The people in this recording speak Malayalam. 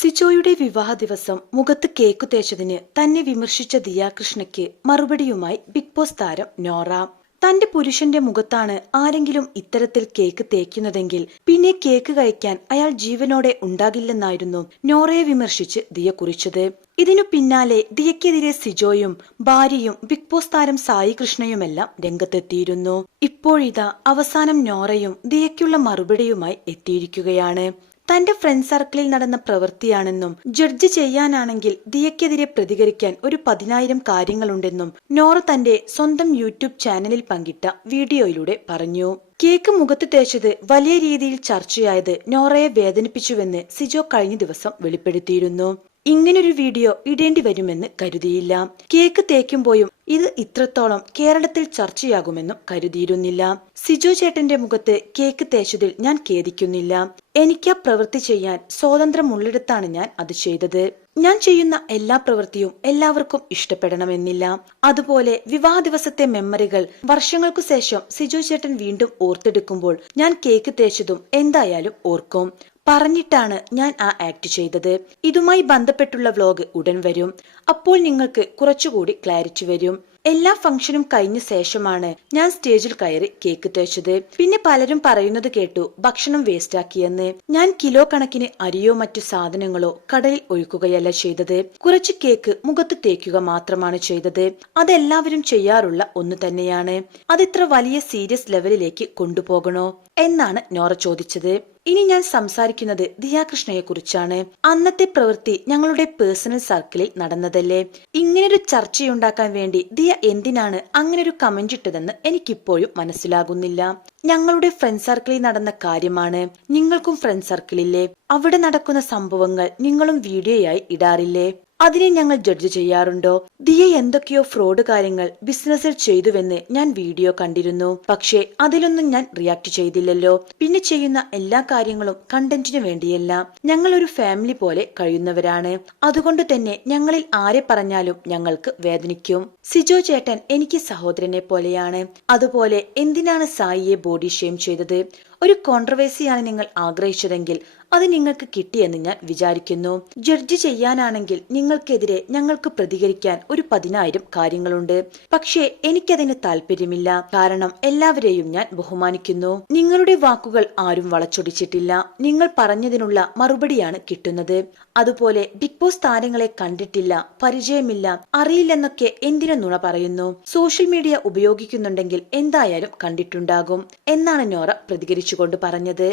സിജോയുടെ വിവാഹ ദിവസം മുഖത്ത് കേക്ക് തേച്ചതിന് തന്നെ വിമർശിച്ച ദിയാകൃഷ്ണയ്ക്ക് മറുപടിയുമായി ബിഗ് ബോസ് താരം നോറ. തന്റെ പുരുഷന്റെ മുഖത്താണ് ആരെങ്കിലും ഇത്തരത്തിൽ കേക്ക് തേക്കുന്നതെങ്കിൽ പിന്നെ കേക്ക് കഴിക്കാൻ അയാൾ ജീവനോടെ ഉണ്ടാകില്ലെന്നായിരുന്നു നോറയെ വിമർശിച്ച് ദിയ കുറിച്ചത്. ഇതിനു പിന്നാലെ ദിയക്കെതിരെ സിജോയും ഭാര്യയും ബിഗ് ബോസ് താരം സായി കൃഷ്ണയുമെല്ലാം രംഗത്തെത്തിയിരുന്നു. ഇപ്പോഴിതാ അവസാനം നോറയും ദിയയ്ക്കുള്ള മറുപടിയുമായി എത്തിയിരിക്കുകയാണ്. തന്റെ ഫ്രണ്ട് സർക്കിളിൽ നടന്ന പ്രവൃത്തിയാണെന്നും ജഡ്ജ് ചെയ്യാനാണെങ്കിൽ ദിയക്കെതിരെ പ്രതികരിക്കാൻ ഒരു പതിനായിരം കാര്യങ്ങളുണ്ടെന്നും നോറ തന്റെ സ്വന്തം യൂട്യൂബ് ചാനലിൽ പങ്കിട്ട വീഡിയോയിലൂടെ പറഞ്ഞു. കേക്ക് മുഖത്ത് തേച്ചത് വലിയ രീതിയിൽ ചർച്ചയായത് നോറയെ വേദനിപ്പിച്ചുവെന്ന് സിജോ കഴിഞ്ഞ ദിവസം വെളിപ്പെടുത്തിയിരുന്നു. ഇങ്ങനൊരു വീഡിയോ ഇടേണ്ടി വരുമെന്ന് കരുതിയില്ല. കേക്ക് തേക്കുമ്പോഴും ഇത് ഇത്രത്തോളം കേരളത്തിൽ ചർച്ചയാകുമെന്നും കരുതിയിരുന്നില്ല. സിജു ചേട്ടന്റെ മുഖത്ത് കേക്ക് തേച്ചതിൽ ഞാൻ ഖേദിക്കുന്നില്ല. എനിക്ക് ആ പ്രവൃത്തി ചെയ്യാൻ സ്വാതന്ത്ര്യമുള്ളിടത്താണ് ഞാൻ അത് ചെയ്തത്. ഞാൻ ചെയ്യുന്ന എല്ലാ പ്രവൃത്തിയും എല്ലാവർക്കും ഇഷ്ടപ്പെടണമെന്നില്ല. അതുപോലെ വിവാഹ ദിവസത്തെ മെമ്മറികൾ വർഷങ്ങൾക്കു ശേഷം സിജോ ചേട്ടൻ വീണ്ടും ഓർത്തെടുക്കുമ്പോൾ ഞാൻ കേക്ക് തേച്ചതും എന്തായാലും ഓർക്കും. പറഞ്ഞിട്ടാണ് ഞാൻ ആ ആക്ട് ചെയ്തത്. ഇതുമായി ബന്ധപ്പെട്ടുള്ള വ്ലോഗ് ഉടൻ വരും. അപ്പോൾ നിങ്ങൾക്ക് കുറച്ചുകൂടി ക്ലാരിറ്റി വരും. എല്ലാ ഫംഗ്ഷനും കഴിഞ്ഞ ശേഷമാണ് ഞാൻ സ്റ്റേജിൽ കയറി കേക്ക് തേച്ചത്. പിന്നെ പലരും പറയുന്നത് കേട്ടു ഭക്ഷണം വേസ്റ്റാക്കിയെന്ന് ഞാൻ കിലോ കണക്കിന് അരിയോ മറ്റു സാധനങ്ങളോ കടലിൽ ഒഴുക്കുകയല്ല ചെയ്തത്. കുറച്ച് കേക്ക് മുഖത്ത് തേക്കുക മാത്രമാണ് ചെയ്തത്. അതെല്ലാവരും ചെയ്യാറുള്ള ഒന്ന് തന്നെയാണ്. അതിത്ര വലിയ സീരിയസ് ലെവലിലേക്ക് കൊണ്ടുപോകണോ? എന്നാണ് നോറ ചോദിച്ചത്. ഇനി ഞാൻ സംസാരിക്കുന്നത് ദിയാകൃഷ്ണയെ കുറിച്ചാണ് അന്നത്തെ പ്രവൃത്തി ഞങ്ങളുടെ പേഴ്സണൽ സർക്കിളിൽ നടന്നതല്ലേ? ഇങ്ങനൊരു ചർച്ചയുണ്ടാക്കാൻ വേണ്ടി ദിയ എന്തിനാണ് അങ്ങനൊരു കമന്റ് ഇട്ടതെന്ന് എനിക്കിപ്പോഴും മനസ്സിലാകുന്നില്ല. ഞങ്ങളുടെ ഫ്രണ്ട് സർക്കിളിൽ നടന്ന കാര്യമാണ്. നിങ്ങൾക്കും ഫ്രണ്ട് സർക്കിളില്ലേ? അവിടെ നടക്കുന്ന സംഭവങ്ങൾ നിങ്ങളും വീഡിയോയായി ഇടാറില്ലേ? അതിനെ ഞങ്ങൾ ജഡ്ജ് ചെയ്യാറുണ്ടോ? ദിയെ എന്തൊക്കെയോ ഫ്രോഡ് കാര്യങ്ങൾ ബിസിനസ്സിൽ ചെയ്തുവെന്ന് ഞാൻ വീഡിയോ കണ്ടിരുന്നു. പക്ഷേ അതിലൊന്നും ഞാൻ റിയാക്ട് ചെയ്തില്ലല്ലോ. പിന്നെ ചെയ്യുന്ന എല്ലാ കാര്യങ്ങളും കണ്ടന്റിനു വേണ്ടിയല്ല. ഞങ്ങൾ ഒരു ഫാമിലി പോലെ കഴിയുന്നവരാണ്. അതുകൊണ്ട് തന്നെ ഞങ്ങളിൽ ആരെ പറഞ്ഞാലും ഞങ്ങൾക്ക് വേദനിക്കും. സിജോ ചേട്ടൻ എനിക്ക് സഹോദരനെ പോലെയാണ്. അതുപോലെ എന്തിനാണ് സായിയെ ബോഡി ഷെയിം ചെയ്തത്? ഒരു കോൺട്രവേഴ്സിയാണ് നിങ്ങൾ ആഗ്രഹിച്ചതെങ്കിൽ അത് നിങ്ങൾക്ക് കിട്ടിയെന്ന് ഞാൻ വിചാരിക്കുന്നു. ജഡ്ജ് ചെയ്യാനാണെങ്കിൽ നിങ്ങൾക്കെതിരെ ഞങ്ങൾക്ക് പ്രതികരിക്കാൻ ഒരു പതിനായിരം കാര്യങ്ങളുണ്ട്. പക്ഷേ എനിക്കതിന് താല്പര്യമില്ല കാരണം എല്ലാവരെയും ഞാൻ ബഹുമാനിക്കുന്നു. നിങ്ങളുടെ വാക്കുകൾ ആരും വളച്ചൊടിച്ചിട്ടില്ല. നിങ്ങൾ പറഞ്ഞതിനുള്ള മറുപടിയാണ് കിട്ടുന്നത്. അതുപോലെ ബിഗ് ബോസ് താരങ്ങളെ കണ്ടിട്ടില്ല പരിചയമില്ല അറിയില്ലെന്നൊക്കെ എന്തിനു നുണ പറയുന്നു? സോഷ്യൽ മീഡിയ ഉപയോഗിക്കുന്നുണ്ടെങ്കിൽ എന്തായാലും കണ്ടിട്ടുണ്ടാകും. എന്നാണ് നോറ പ്രതികരിച്ചുകൊണ്ട് പറഞ്ഞത്